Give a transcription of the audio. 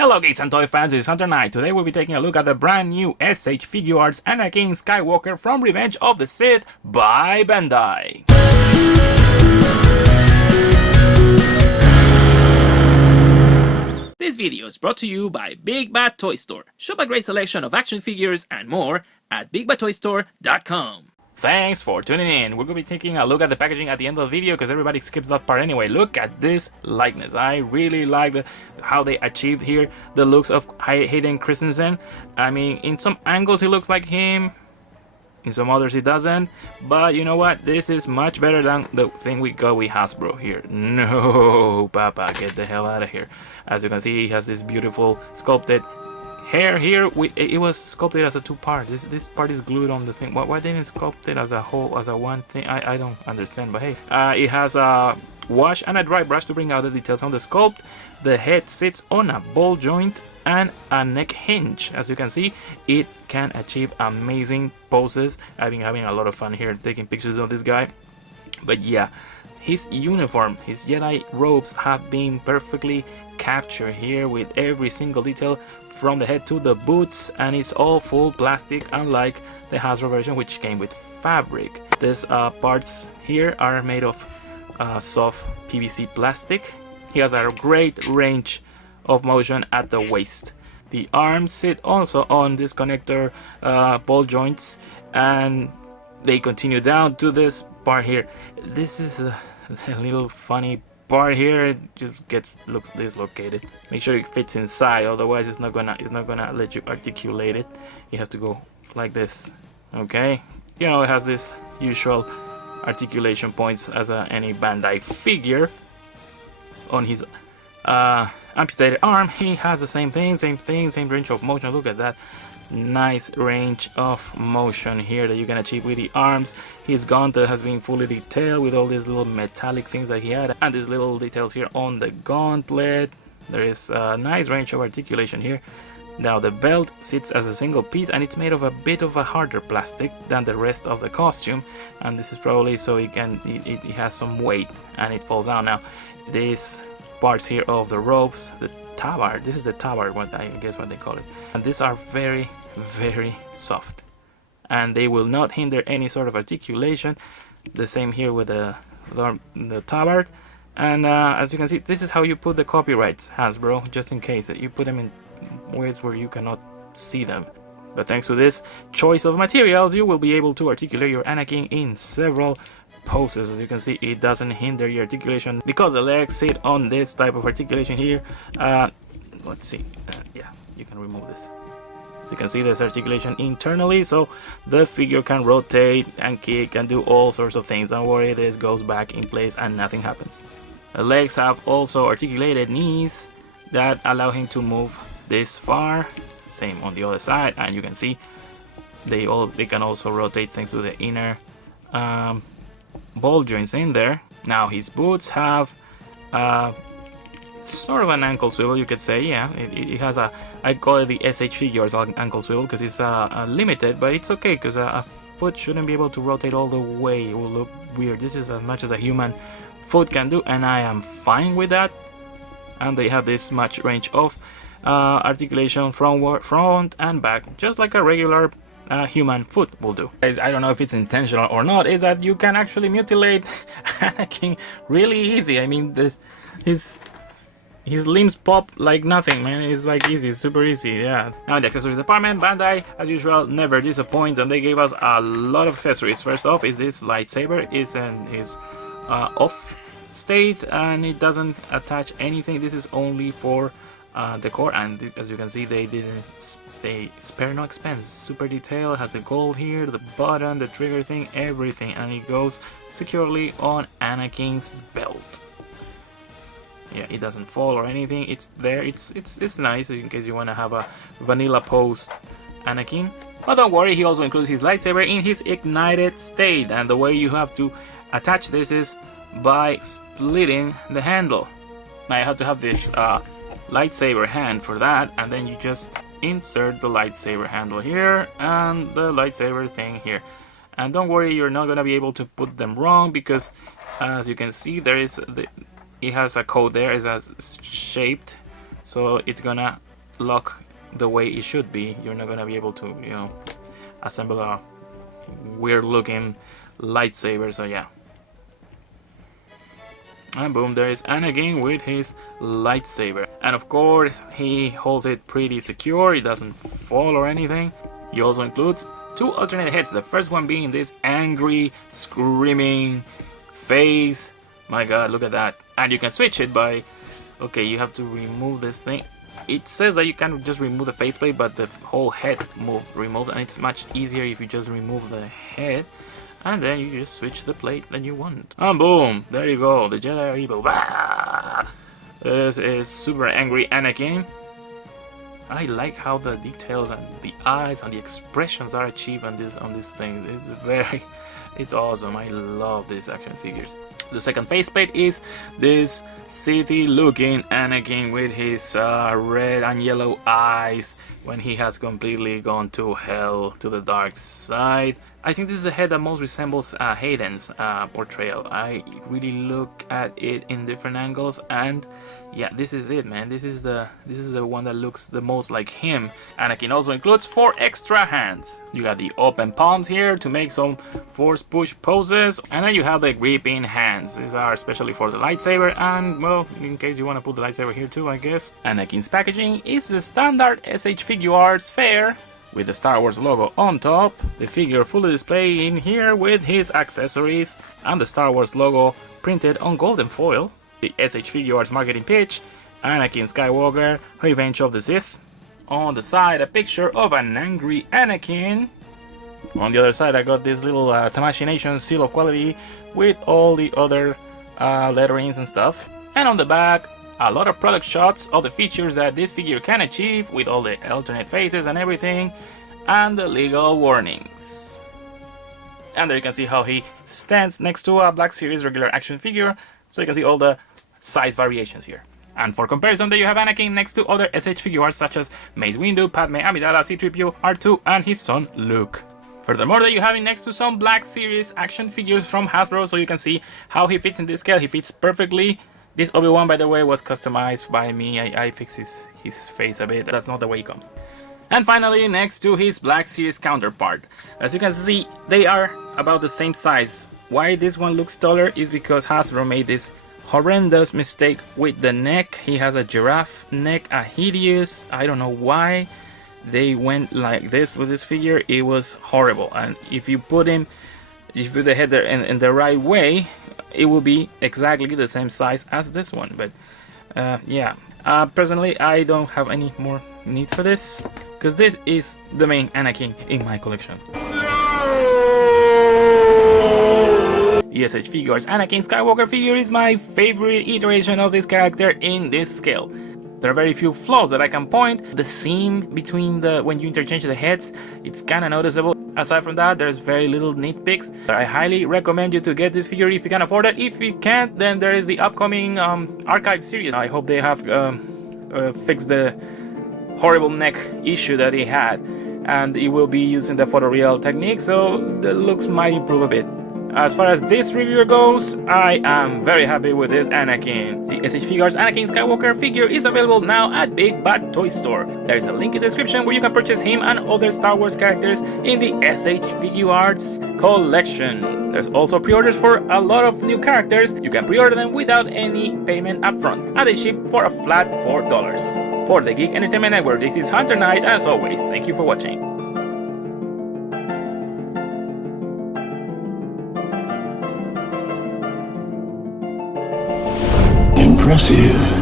Hello geeks and toy fans, it's Hunter Knight. Today we'll be taking a look at the brand new SH Figuarts Anakin Skywalker from Revenge of the Sith by Bandai. This video is brought to you by Big Bad Toy Store. Shop a great selection of action figures and more at bigbadtoystore.com. Thanks for tuning in. We're going to be taking a look at the packaging at the end of the video because everybody skips that part anyway. Look at this likeness. I really like how they achieved here the looks of Hayden Christensen. I mean, in some angles he looks like him, in some others he doesn't. But you know what? This is much better than the thing we got with Hasbro here. No, Papa, get the hell out of here. As you can see, he has this beautiful sculpted hair here. It was sculpted as a two-part. This part is glued on the thing. Why didn't it sculpt it as a whole, as a one thing? I don't understand, but hey. It has a wash and a dry brush to bring out the details on the sculpt. The head sits on a ball joint and a neck hinge. As you can see, it can achieve amazing poses. I've been having a lot of fun here taking pictures of this guy. But yeah, his uniform, his Jedi robes have been perfectly captured here with every single detail from the head to the boots, and it's all full plastic, unlike the Hasbro version which came with fabric. These parts here are made of soft PVC plastic. He has a great range of motion at the waist. The arms sit also on this connector ball joints, and they continue down to this part here. This is a little funny part here. It just looks dislocated. Make sure it fits inside, otherwise it's not gonna let you articulate it. It has to go like this. Okay, you know, it has this usual articulation points as any Bandai figure. On his amputated arm, he has the same range of motion. Look at that nice range of motion here that you can achieve with the arms. His gauntlet has been fully detailed with all these little metallic things that he had, and these little details here on the gauntlet. There is a nice range of articulation here. Now the belt sits as a single piece, and it's made of a bit of a harder plastic than the rest of the costume, and this is probably so it has some weight and it falls out. Now these parts here of the ropes, the tabard, this is the tabard, what I guess what they call it, and these are very soft, and they will not hinder any sort of articulation. The same here with the tabard. And as you can see, this is how you put the copyrights, Hasbro, just in case that you put them in ways where you cannot see them. But thanks to this choice of materials, you will be able to articulate your Anakin in several poses. As you can see, it doesn't hinder your articulation because the legs sit on this type of articulation here. Let's see, yeah, you can remove this. You can see there's articulation internally, so the figure can rotate and kick and do all sorts of things. Don't worry, this goes back in place and nothing happens. The legs have also articulated knees that allow him to move this far. Same on the other side, and you can see they can also rotate thanks to the inner ball joints in there. Now his boots have sort of an ankle swivel, you could say. Yeah, it has a, I call it the SH Figuarts ankle swivel because it's limited, but it's okay because a foot shouldn't be able to rotate all the way. It will look weird. This is as much as a human foot can do, and I am fine with that. And they have this much range of articulation from front and back, just like a regular human foot will do. I don't know if it's intentional or not, is that you can actually mutilate Anakin really easy. I mean, his limbs pop like nothing, man. It's like easy, super easy, yeah. Now in the accessories department, Bandai, as usual, never disappoints, and they gave us a lot of accessories. First off is this lightsaber. It's in his off state, and it doesn't attach anything. This is only for decor, and as you can see, they spare no expense. Super detail, has the gold here, the button, the trigger thing, everything, and it goes securely on Anakin's belt. Yeah, it doesn't fall or anything. It's there. It's nice in case you want to have a vanilla pose Anakin. But don't worry, he also includes his lightsaber in his ignited state, and the way you have to attach this is by splitting the handle. Now you have to have this lightsaber hand for that, and then you just insert the lightsaber handle here and the lightsaber thing here. And don't worry, you're not gonna be able to put them wrong because as you can see, there is it has a code there, is as shaped, so it's gonna lock the way it should be, you're not gonna be able to, you know, assemble a weird looking lightsaber. So yeah. And boom, there is Anakin with his lightsaber. And of course, he holds it pretty secure, it doesn't fall or anything. He also includes 2 alternate heads, the first one being this angry, screaming face. My god, look at that. And you can switch it by, okay, you have to remove this thing. It says that you can just remove the faceplate, but the whole head removed, and it's much easier if you just remove the head. And then you just switch the plate that you want. And boom, there you go, the Jedi are evil. Bah! This is super angry Anakin. I like how the details and the eyes and the expressions are achieved on this thing. It's awesome. I love these action figures. The second faceplate is this Sithy looking Anakin with his red and yellow eyes when he has completely gone to hell, to the dark side. I think this is the head that most resembles Hayden's portrayal. I really look at it in different angles, and yeah, this is it, man. This is the one that looks the most like him. Anakin also includes 4 extra hands. You got the open palms here to make some force push poses, and then you have the gripping hands. These are especially for the lightsaber, and well, in case you want to put the lightsaber here too, I guess. Anakin's packaging is the standard SH Figuarts fare, with the Star Wars logo on top, the figure fully displayed in here with his accessories, and the Star Wars logo printed on golden foil. The SH Figuarts marketing pitch, Anakin Skywalker, Revenge of the Sith. On the side, a picture of an angry Anakin. On the other side, I got this little Tamashii Nation seal of quality with all the other letterings and stuff. And on the back, a lot of product shots of the features that this figure can achieve with all the alternate faces and everything, and the legal warnings. And there you can see how he stands next to a Black Series regular action figure, so you can see all the size variations here. And for comparison, there you have Anakin next to other SH Figuarts such as Mace Windu, Padme Amidala, C-3PO, R2, and his son Luke. Furthermore, there you have him next to some Black Series action figures from Hasbro, so you can see how he fits in this scale. He fits perfectly. This Obi-Wan, by the way, was customized by me. I fixed his face a bit. That's not the way he comes. And finally, next to his Black Series counterpart. As you can see, they are about the same size. Why this one looks taller is because Hasbro made this horrendous mistake with the neck. He has a giraffe neck, a hideous, I don't know why they went like this with this figure. It was horrible. And if you put the head there in the right way, it will be exactly the same size as this one. But yeah, personally I don't have any more need for this, because this is the main Anakin in my collection. The SH Figuarts Anakin Skywalker figure is my favorite iteration of this character in this scale. There are very few flaws that I can point. The seam between when you interchange the heads, it's kinda noticeable. Aside from that, there's very little nitpicks. I highly recommend you to get this figure if you can afford it. If you can't, then there is the upcoming Archive series. I hope they have fixed the horrible neck issue that he had, and it will be using the photoreal technique, so the looks might improve a bit. As far as this review goes, I am very happy with this Anakin. The SH Figuarts Anakin Skywalker figure is available now at Big Bad Toy Store. There is a link in the description where you can purchase him and other Star Wars characters in the SH Figuarts collection. There's also pre-orders for a lot of new characters. You can pre-order them without any payment upfront, and they ship for a flat $4. For the Geek Entertainment Network, this is Hunter Knight, and as always, thank you for watching. Impressive.